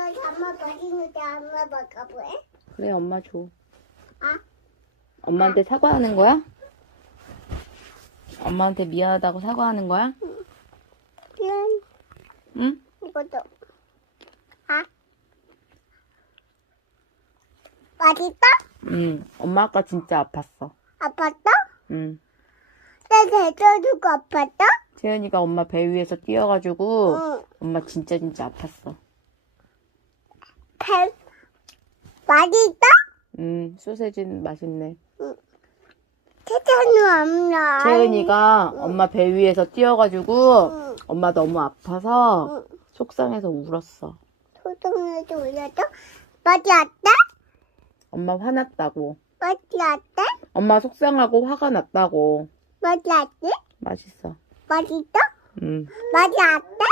엄마 버리는데 엄마 먹어보래? 그래, 엄마 줘. 아? 엄마한테 사과하는 거야? 엄마한테 미안하다고 사과하는 거야? 미안. 응? 이것도. 아? 맛있다? 응. 엄마 아까 진짜 아팠어. 아팠다? 응. 내 대줘주고 아팠다? 채연이가 엄마 배 위에서 뛰어가지고 응. 엄마 진짜 진짜 아팠어. 배, 맛있다? 응. 소세지는 맛있네. 세찬은 없나? 채연이가 엄마 배 위에서 뛰어가지고 응. 엄마 너무 아파서 응. 속상해서 울었어. 소동에도 올려줘? 맛이 어때? 엄마 화났다고. 맛이 어때? 엄마 속상하고 화가 났다고. 맛이 어때? 맛있어. 맛있어? 응. 맛이 어때?